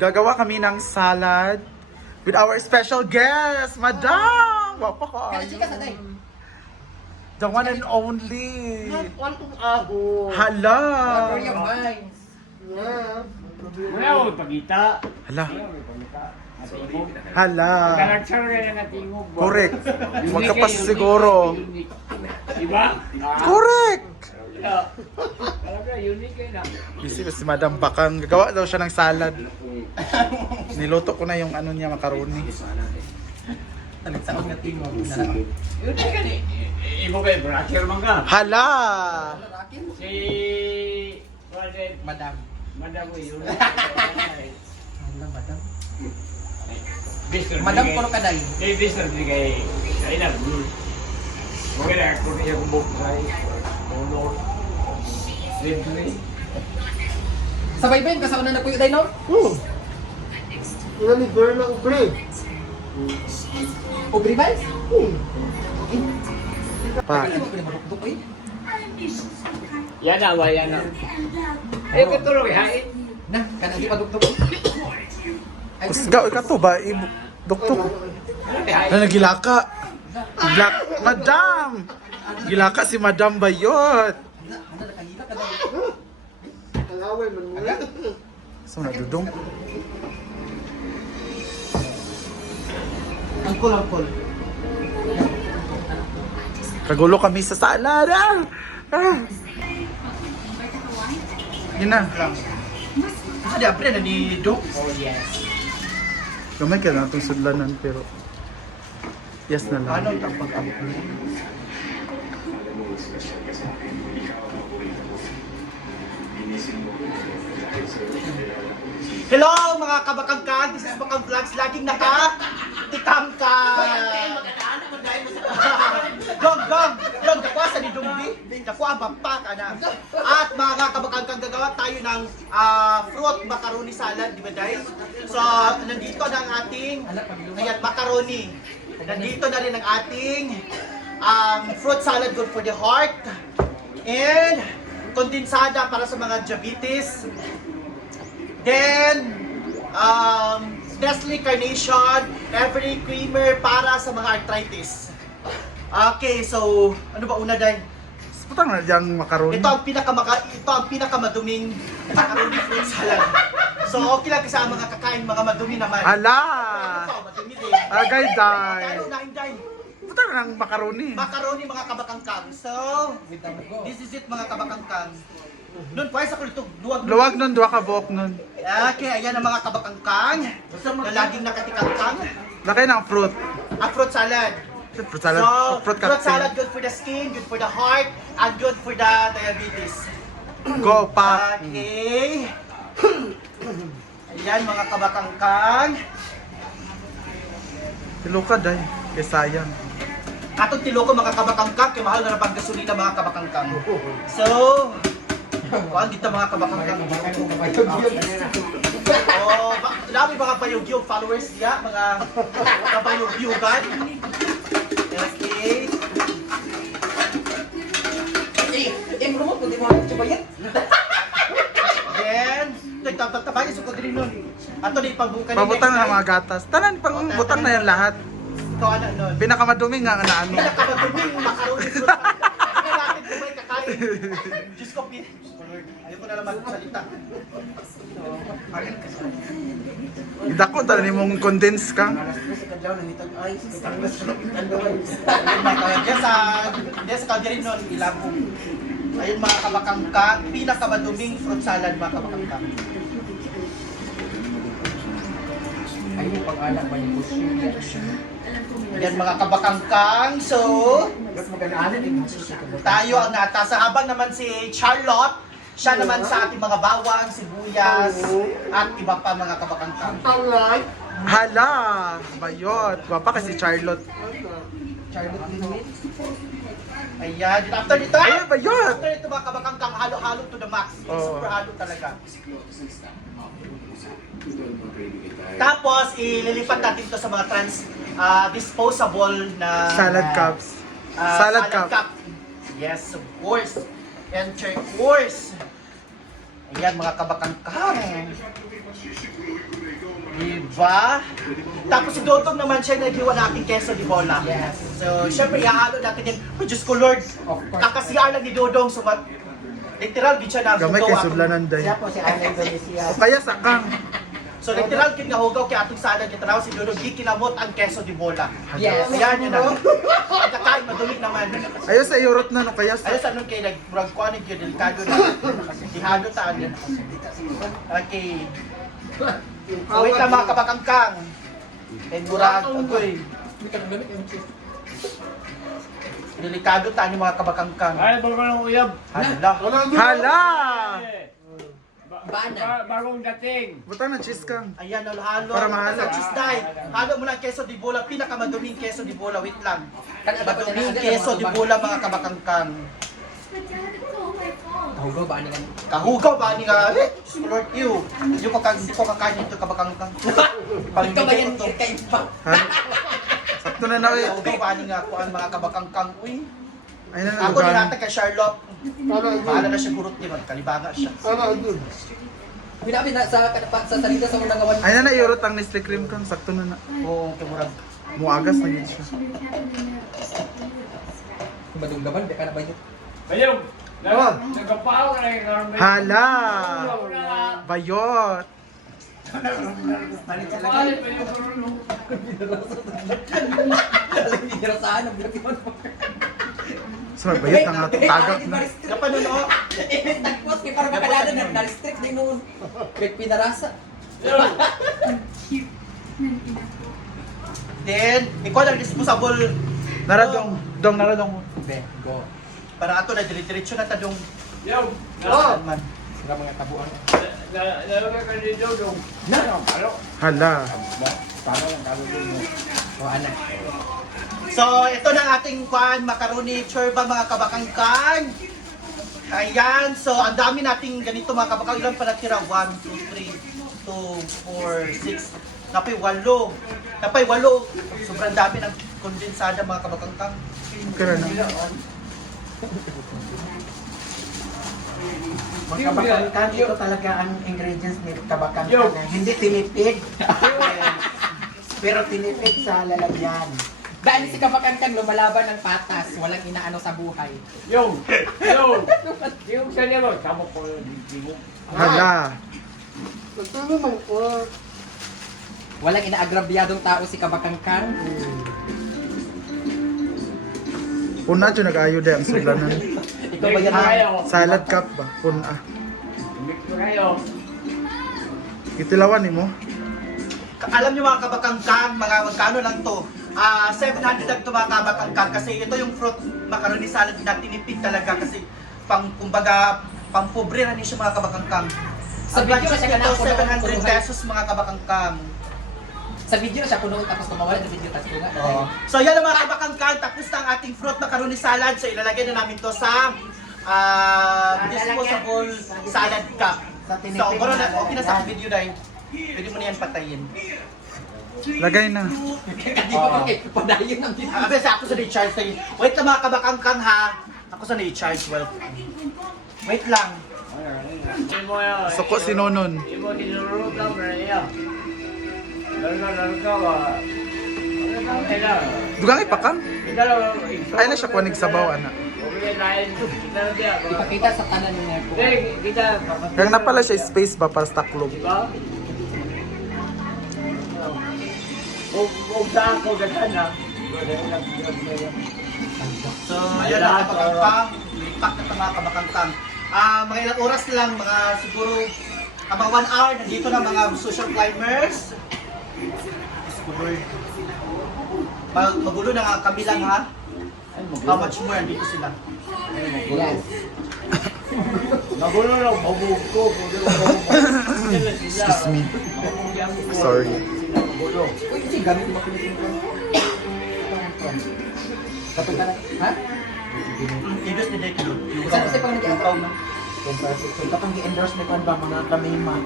Gagawa kami ng salad with our special guest, Madam! Wapa ka. The one and only. Hala. Wow, pagita. Hala. Hala. Kalagsar ka na natingog. Correct. Magkapas siguro. Diba? Correct. Talaga, unique kayo na. Busy si Madam Bakang. Gagawa daw siya ng salad. Niluto ko na yung ano niya, macaroni. Unique ka ni. Ibo kayo, brother man ka. Hala! Si... Madam. Madam ko yun. Madam Puro Kaday. Eh, Mr. Di kay... Ay na. Okay na, kung niya kumuk kay... Lord. Siyempre. Sabay ba yun? Kasauna na po yung Dino? Ilan ni Berna Ubre? Ubri ba? Pa. Hindi mo pinabadukduk eh. Yan na, ba? Yan na. Eh, katulog, hain. Na, kana di padukduk. Kusgaw, ikaw to ba? Doktor. Ano, nagilaka? Madam! Gilaka si Madam Bayot. Ano, nakahila ka daw. Kalaway man muna. So, nadudong. Angkol. Kagulo kami sa salad. Yun na. Di apre na ni Dok. Oh, yes. Gamay ka na itong sudlanan, pero... Yes na lang. Ano ang pag-abot mo? Hello mga kabakangkan, this is Bakang Vlogs, laging naka-tikam ka. Gong, dakuha sa ni Dumbi, dakuha bampa ka na. At mga kabakangkan, gagawa tayo ng fruit macaroni salad, di ba guys? So, nandito na ang ating, ayan, macaroni. Nandito na rin ang ating fruit salad good for the heart. And, kondensada para sa mga diabetes. Then, Nestle Carnation, Every Creamer para sa mga arthritis. Okay, so ano ba una dahil? Putang na diyang macaroni. Ito ang pinakamaduming macaroni fruit salad. So okay lang kasi ang mga kakain mga madumi naman. Hala! Ito, madumi din. Agay, day. Ano unahin dahil? Putang ng macaroni. Macaroni mga kabakangkang. So, this is it mga kabakangkang. Nun, pwede sa kulito, Luwag nun, duwa ka buok nun. Okay, ayan ang mga kabakangkang na laging nakatikangkang. Lakay ng fruit. Fruit salad. Fruit salad. So, Fruit fruit salad cocktail. good for the skin, good for the heart, and good for the diabetes. Go, pa. Okay. Ayan mga kabakangkang. Tilo ka, day. Kaya sayang. Atong tilo ko mga kabakangkang, kaya mahal na ng paggasolina mga kabakangkang. So, kuhaan dito mga kabakangkang. Oh, dami mga bayog-yog followers niya, mga kabayog-yogan. Okay. Promote mo, di mo ako subayan. Then, tabayin sa kodrin nun. Ato na ipagbuka Pabutang na mga gatas. Tanan, pang butang na yan lahat. Ito ano nun. Pinakamadumi nga na ano. Pinakamaduming macaroni fruit salad. Tingnan natin kung may kakain. Diyos ko, ayoko na lang magsalita. Idako tala ni mong condense ka. Diyan sa Calgary nun, ilabong. Ayun mga kabakangkang, pinakamaduming fruit salad mga kabakangkang. Ayun, pag-alak ba yung push? Yan mga kabakangkang, so tayo ang natasa. Habang naman si Charlotte, siya naman sa ating mga bawang, sibuyas, at iba pa mga kabakangkang. Alright. Hala! Bayot. Gwapa kasi Charlotte. Charlotte Limit. Ayan, after nito, Ay, bayot! after nito mga kabakangkang, halo-halo to the max. Oo. Super halo talaga. Tapos, ililipat natin to sa mga disposable na Salad cups. Salad cup. Yes, of course. And of course. Ayan mga kabakangkang. Diba? Tapos si Dodong naman siya naghiwa natin keso di bola. Yes. So, syempre, ihahalo natin yan. Oh, Diyos ko, Lord. Of course. Kakasiyar lang ni Dodong. Literal, di siya na. Gamay kay Sublanan day. Siya po si Ana Indonesia. O kaya sakang. So, literal, kinahugaw kay atong salad. Kitaraw si Dodong, di kinamot ang keso di bola. Yes. Ayan yun na. At kakain, madumi naman. Ayos sa Eurot na no kaya sa. Ayos, anong kay nag-murag ko, anong kay delikado na. Dihado taan yan. Okay. So, wait lang mga kabakangkang. And murag, agoy. Delikado taan yung mga kabakangkang. Ay, bago ng uyab. Hala. Hala! Bagong dating. Buta na cheese kang. Ayan, halo. Para mahalo. Sa chisday. Halo mo lang keso di bola. Pinakamaduming keso di bola. Wait lang. Maduming keso di bola mga kabakangkang. Kahugaw ba ni Kahugaw ba ni nga? Lord, you. Hindi ko kakain ito kabakangkang. Ikaw ba yan kay pa? Ha? Sakto na na eh. Kahugaw ba ni nga kuan mga kabakangkang. Uy. Ay na Ako nalugan. dinata kay Charlotte. Bahala na siya gurot ni Kalibanga siya. Binabi na sa salida sa unang gawan. Ay na Eurot ang Nestle cream kang sakto na na. Oo, kimurag. Muagas na yun siya. Madung gaban, baka na ba yun? Bayong! Nagkapaw ka na yung karambay. Hala! Bayot! Palit sa Kapal, lagi. bayong karunong. Alam niyo na saan ang bilang So bayot ang atong tagak na. Kapanuno. Tagpos kay para makalala na na-restrict din noon. May pinarasa. Then, ikaw lang disposable. Naradong, dong naradong. Be, go. Para ato na dire-diretso na tadong. Yung! Saan man. Sira mga tabuan. Nalagay ka ni Dodong. Ano? Hala. Paano lang kagawin mo? O anak. So, ito na ang ating kwan, macaroni chorba mga kabakangkan. Ayan, so ang dami nating ganito mga kabakang. Ilan pa natira? 1, 2, 3, 2, 4, 6. Napay 8. Napay 8. Sobrang dami ng kondensada mga kabakangkang. Kaya na. Mga kabakangkan, ito talaga ang ingredients ni Yo. kabakangkan. Hindi tinipid, pero tinipid sa lalagyan. Dahil si Kabakangkang lumalaban ng patas, walang inaano sa buhay. Yung! Yung sa niya mo, sabok ko yung dibog. Hala. Ito naman ko. Walang inaagrabyadong tao si Kabakangkang. Puna dyan nag-ayo din ang Sublanan. Ikaw ba yan? Kayo. Salad cup ba? Puna. Mix mo kayo. Itilawan ni mo. Alam niyo mga kabakangkang, mga magkano lang to? 700 lang to mga kabakangkang kasi ito yung fruit macaroni salad na tinipid talaga kasi kumbaga pang pobre na siya mga kabakangkang. Sa Ang video budget siya nito kanang 700 pesos mga kabakangkang. Sa video siya puno tapos kumawala ng video tapos nga. So yan ang mga kabakangkang, tapos na ang ating fruit macaroni salad. So ilalagay na namin to sa disposable salad cup. So bro, okay na sa video dahil pwede mo na yan patayin. Lagay na. Hindi ko padayon ng video. Kasi ako sa na-charge sa'yo. Wait lang mga kabakangkang ha. Ako sa na-charge. Well, wait lang. Imo yan. Suko si Nonon. Imo tinurog lang na niya. Larga, Dugang ipakang. Ay na siya kuwanig sabaw, ana. Ipakita sa tanan ni Nepo. Kaya na pala siya space ba para sa taklob. Kung saan ko gatan na. So, ayan ang kabakangkang. Impact na mga kabakangkang. Mga ilang oras lang, mga siguro about 1 hour, nandito na mga social climbers. Magulo na nga kami lang ha. How much more nandito sila? Yes. Nagulo lang, mabug ko. Excuse me. Sorry. Uy, kasi gamit mo pilitin ko. Kapag ka na, ha? Ibig ni Dek yun. Saan kasi pang nag-ataw na? So, kapag i-endorse ni Kwan ba mga kamima,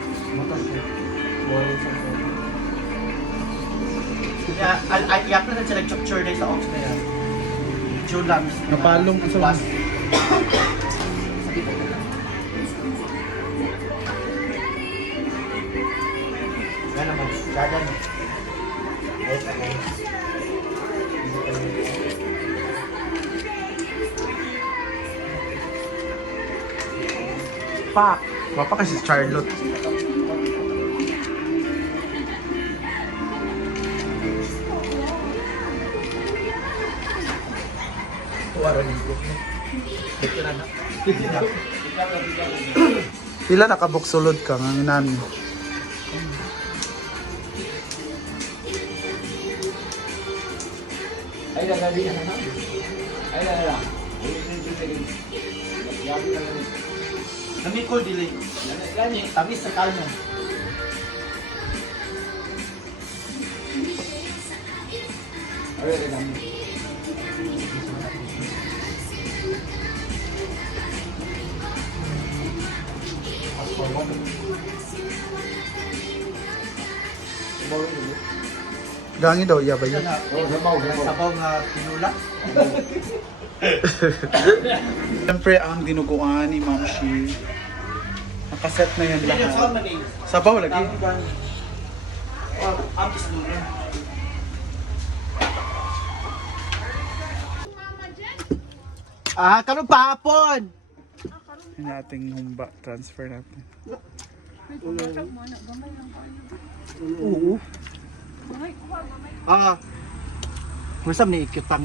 I-upload na sila Chokchur Day sa Ox na yan. June lang. Napalong ang Bus. yan naman. Dadan. Pak. Wapa kasi si Charlotte. Pila nakabuksulod ka nga inani. Ay, nagabi na naman. Ay, nagabi. Namikol delay. Gani, tamis sa kalmo. Ay, nagabi. Gangi daw iya ba yun? Sabaw nga pinula. Siyempre ang dinuguan ni Ma'am Shi. Nakaset na yan Hindi yung lahat. sound man eh. Sabaw lagi. Ampis nuna. Karon pahapon. Yung ating humba transfer natin. Oo. Masam ni ikitang